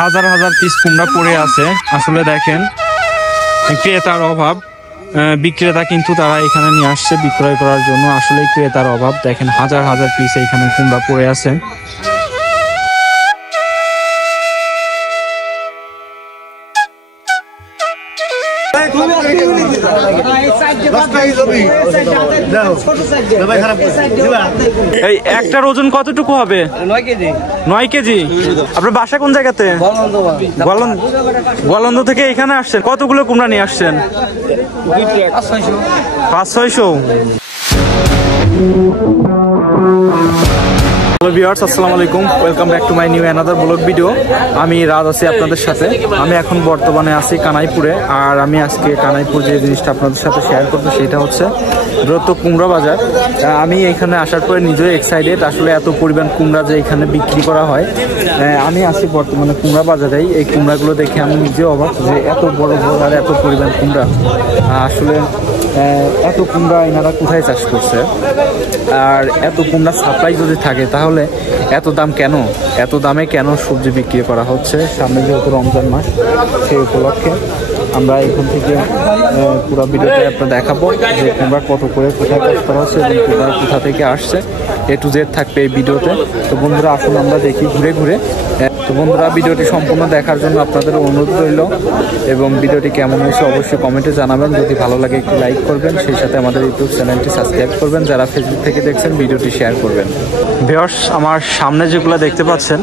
হাজার হাজার পিস কুমড়া পড়ে আছে। আসলে দেখেন ক্রেতার অভাব, বিক্রেতা কিন্তু তারা এখানে নিয়ে আসছে বিক্রয় করার জন্য। আসলে ক্রেতার অভাব, দেখেন হাজার হাজার পিস এখানে কুমড়া পড়ে আছে। এই একটার ওজন কতটুকু হবে? 9 কেজি। আপনার বাসা কোন জায়গাতে? গোয়ালন্দ থেকে এখানে আসছেন। কতগুলো কুমড়া নিয়ে আসছেন? 500-600। হ্যালো ভিউয়ার্স, আসসালামু আলাইকুম, welcome back to my new another blog video. আমি রাজ আছি আপনাদের সাথে। আমি এখন বর্তমানে আছি কানাইপুরে। আর আমি আজকে কানাইপুর যে জিনিসটা আপনাদের সাথে শেয়ার করবো সেটা হচ্ছে বৃহত্তর কুমড়া বাজার। আমি এখানে আসার পরে নিজেও এক্সাইটেড। আসলে এত পরিমাণ কুমড়া যে এখানে বিক্রি করা হয়। আমি আছি বর্তমানে কুমড়া বাজারেই। এই কুমড়াগুলো দেখে আমি নিজেও অবাক যে এত বড় বড় আর এত পরিমাণ কুমড়া। আসলে এত কুমড়া এনারা কোথায় চাষ করছে? আর এত কুমড়া সাপ্লাই যদি থাকে তাহলে এত দাম কেন? এত দামে কেন সবজি বিক্রি করা হচ্ছে? সামনে যেহেতু রমজান মাস, সেই উপলক্ষে আমরা এখান থেকে পুরো ভিডিওটা আপনার দেখাবো যে কুমড়া কত করে কোথায় চাষ করা হচ্ছে এবং কুমড়া কোথা থেকে আসছে। A to Z থাকবে এই ভিডিওতে। তো বন্ধুরা আসুন আমরা দেখি ঘুরে ঘুরে। তো বন্ধুরা ভিডিওটি সম্পূর্ণ দেখার জন্য আপনাদের অনুরোধ রইল এবং ভিডিওটি কেমন হয়েছে অবশ্যই কমেন্টে জানাবেন। যদি ভালো লাগে একটু লাইক করবেন, সেই সাথে আমাদের ইউটিউব চ্যানেলটি সাবস্ক্রাইব করবেন। যারা ফেসবুক থেকে দেখছেন ভিডিওটি শেয়ার করবেন। ভিউয়ার্স, আমার সামনে যেগুলো দেখতে পাচ্ছেন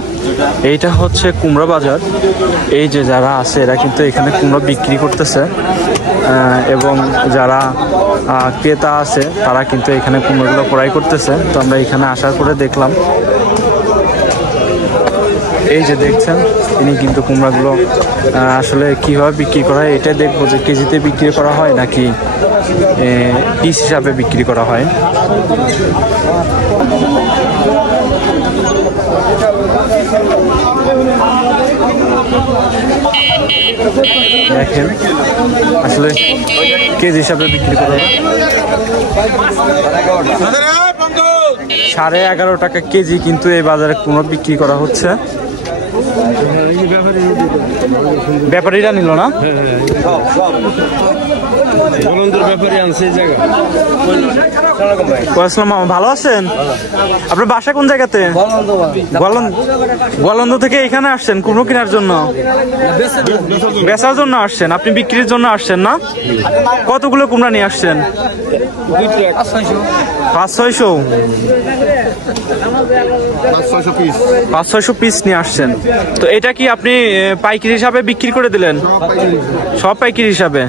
এইটা হচ্ছে কুমড়া বাজার। এই যে যারা আছে এরা কিন্তু এখানে কুমড়া বিক্রি করতেছে এবং যারা ক্রেতা আছে তারা কিন্তু এখানে কুমড়োগুলো ক্রয় করতেছে। তো আমরা এখানে আসার পরে দেখলাম, এই যে দেখছেন তিনি কিন্তু কুমড়াগুলো আসলে কীভাবে বিক্রি করা হয় এটাই দেখবো যে কেজিতে বিক্রি করা হয় নাকি পিস হিসাবে বিক্রি করা হয়। দেখেন আসলে কেজি হিসাবে বিক্রি করা হয়। 11.5 টাকা কেজি কিন্তু এই বাজারে কুমড়ো বিক্রি করা হচ্ছে। ব্যাপারীরা নিল না? ভালো আছেন? আপনার বাসা কোন জায়গাতে? গোয়ালন্দ থেকে এখানে আসছেন কুমড়ো কেনার জন্য? বেচার জন্য আসছেন? আপনি বিক্রির জন্য আসছেন না? কতগুলো কুমড়া নিয়ে আসছেন? 500-600 পিস নিয়ে আসছেন। তো এটা কি আপনি পাইকারি হিসাবে বিক্রি করে দিলেন? সব পাইকারি হিসাবে।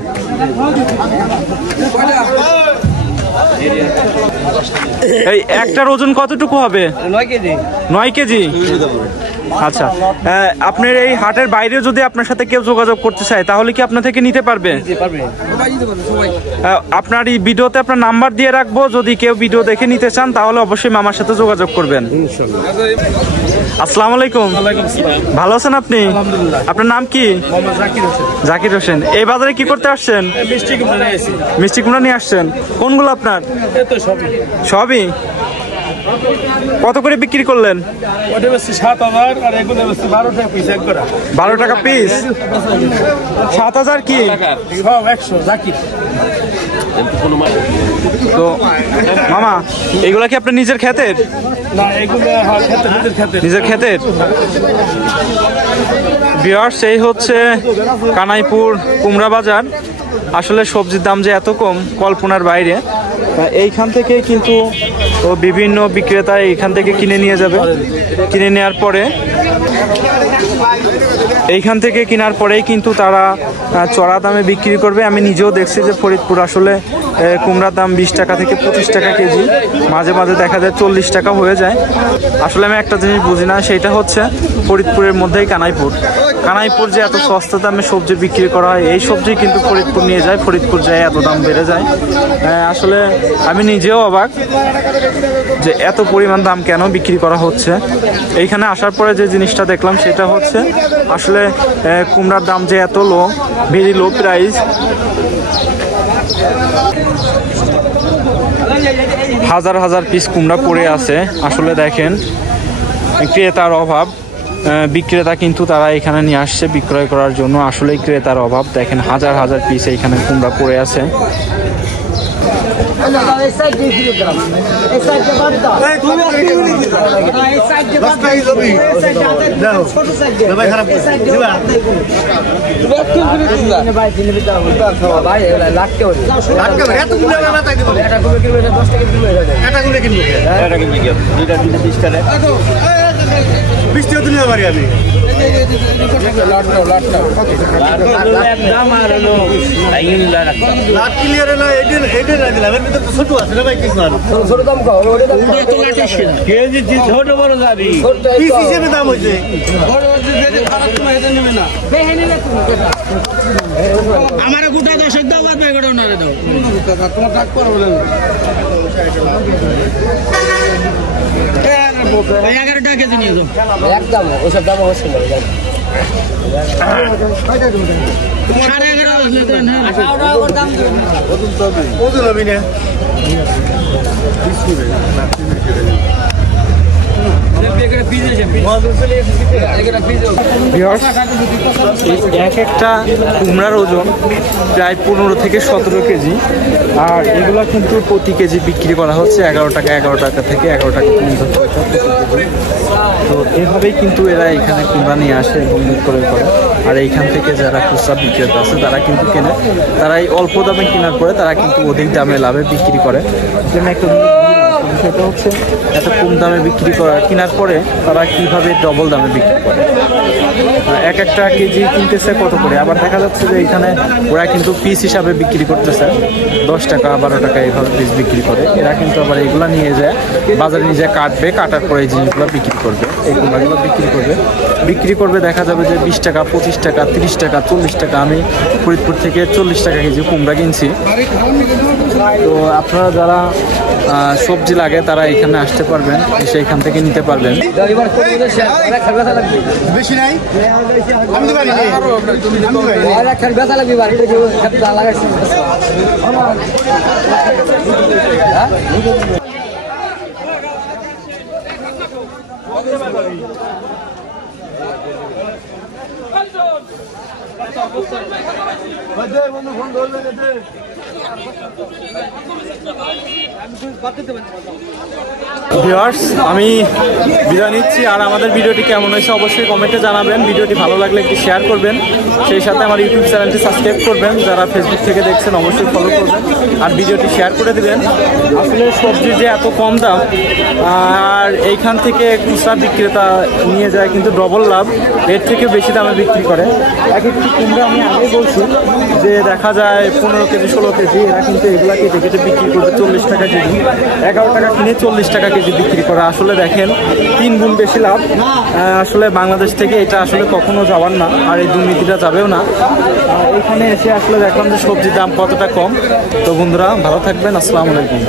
এই একটার ওজন কতটুকু হবে? 9 কেজি। আচ্ছা, আপনার এই হাটের বাইরে যদি আপনার সাথে কেউ যোগাযোগ করতে চায় তাহলে কি আপনার থেকে নিতে পারবে? আপনার এই ভিডিওতে আপনার নাম্বার দিয়ে রাখবো। যদি কেউ ভিডিও দেখে নিতে চান তাহলে অবশ্যই মামার সাথে যোগাযোগ করবেন। আসসালামু আলাইকুম। ভালো আছেন আপনি? আপনার নাম কি? জাকির হোসেন। এই বাজারে কি করতে আসছেন? মিষ্টি কুমড়া নিয়ে আসছেন। কোনগুলো আপনার? সবই। কত করে বিক্রি করলেন? 12 টাকা পিস। 7,000 কি? তো মামা এইগুলা কি আপনার নিজের ক্ষেতের? নিজের ক্ষেতের। ভিউয়ার্স, এই হচ্ছে কানাইপুর কুমড়া বাজার। আসলে সবজির দাম যে এত কম কল্পনার বাইরে। এইখান থেকে কিন্তু বিভিন্ন বিক্রেতা এইখান থেকে কিনে নিয়ে যাবে। কিনে নেওয়ার পরে এইখান থেকে কেনার পরেই কিন্তু তারা চড়া দামে বিক্রি করবে। আমি নিজেও দেখছি যে ফরিদপুর আসলে কুমড়ার দাম 20 টাকা থেকে 25 টাকা কেজি, মাঝে মাঝে দেখা যায় 40 টাকা হয়ে যায়। আসলে আমি একটা জিনিস বুঝি না, সেটা হচ্ছে ফরিদপুরের মধ্যেই কানাইপুর যে এত সস্তা দামে সবজি বিক্রি করা হয়, এই সবজি কিন্তু ফরিদপুর নিয়ে যায়, ফরিদপুর যায় এত দাম বেড়ে যায়। আসলে আমি নিজেও অবাক যে এত পরিমাণ দাম কেন বিক্রি করা হচ্ছে। এইখানে আসার পরে যে জিনিসটা দেখলাম সেটা হচ্ছে আসলে কুমড়ার দাম যে এত লো, ভেরি লো প্রাইস। হাজার হাজার পিস কুমড়া পড়ে আছে। আসলে দেখেন ক্রেতার অভাব, বিক্রেতা কিন্তু তারা এখানে নিয়ে আসছে বিক্রয় করার জন্য। আসলেই ক্রেতার অভাব, দেখেন হাজার হাজার পিস এইখানে কুমড়া পড়ে আছে। আমার গোটা 10 দাও আর বেগড়া ওনারে দাও তোমার কাট করব না 11 টাকা কেজি নিয়ে যাও একদম ওসব দাম হচ্ছে না 11.5 দাম ওজন হবে না এক একটা কুমড়ার ওজন প্রায় 15 থেকে 17 কেজি। আর এগুলো কিন্তু প্রতি কেজি বিক্রি করা হচ্ছে 11 টাকা থেকে 11 টাকা পর্যন্ত। তো এভাবেই কিন্তু এরা এখানে কুমড়া নিয়ে আসে এবং বিক্রয় করে। আর এইখান থেকে যারা খুচরা বিক্রেতা আছে তারা কিন্তু কেনে, তারা এই অল্প দামে কেনার পরে তারা কিন্তু অধিক দামে লাভে বিক্রি করে। একটা সেটা হচ্ছে এত কম দামে বিক্রি করা কেনার পরে তারা কিভাবে ডবল দামে বিক্রি করে। এক একটা কেজি কিনতেছে কত করে, আবার দেখা যাচ্ছে যে এখানে ওরা কিন্তু পিস হিসাবে বিক্রি করতেছে 10 টাকা 12 টাকা এইভাবে পিস বিক্রি করে। এরা কিন্তু আবার এগুলা নিয়ে যায় বাজারে নিয়ে যায় কাটবে, কাটার পরে এই জিনিসগুলো বিক্রি করবে, এই কুমড়াগুলো বিক্রি করবে দেখা যাবে যে 20 টাকা 25 টাকা 30 টাকা 40 টাকা। আমি ফরিদপুর থেকে 40 টাকা কেজি কুমড়া কিনছি। তো আপনারা যারা সবজি লাগে তারা এখানে আসতে পারবেন, এসে এখান থেকে নিতে পারবেন। বেশি নাই ভিউয়ার্স, আমি বিদায় নিচ্ছি। আর আমাদের ভিডিওটি কেমন হয়েছে অবশ্যই কমেন্টে জানাবেন। ভিডিওটি ভালো লাগলে একটি শেয়ার করবেন, সেই সাথে আমার ইউটিউব চ্যানেলটি সাবস্ক্রাইব করবেন। যারা ফেসবুক থেকে দেখছেন অবশ্যই ফলো করবেন আর ভিডিওটি শেয়ার করে দেবেন। আসলে সবজির যে এত কম দাম, আর এইখান থেকে খুচরা বিক্রেতা নিয়ে যায় কিন্তু ডবল লাভ, এর থেকে বেশি দামে বিক্রি করে। এক একটি কুমড়া আমি আগে বলছি যে দেখা যায় 15 কেজি 16 কেজি, এরা কিন্তু এগুলা কেটে কেটে বিক্রি করবে 40 টাকা কেজি, 11 টাকা কিনে 40 টাকা কেজি বিক্রি করে। আসলে দেখেন 3 গুণ বেশি লাভ। আসলে বাংলাদেশ থেকে এটা আসলে কখনো যাওয়ার না, আর এই দুর্নীতিটা যাবেও না। এখানে এসে আসলে দেখলাম যে সবজির দাম কতটা কম। তো বন্ধুরা ভালো থাকবেন, আসসালামু আলাইকুম।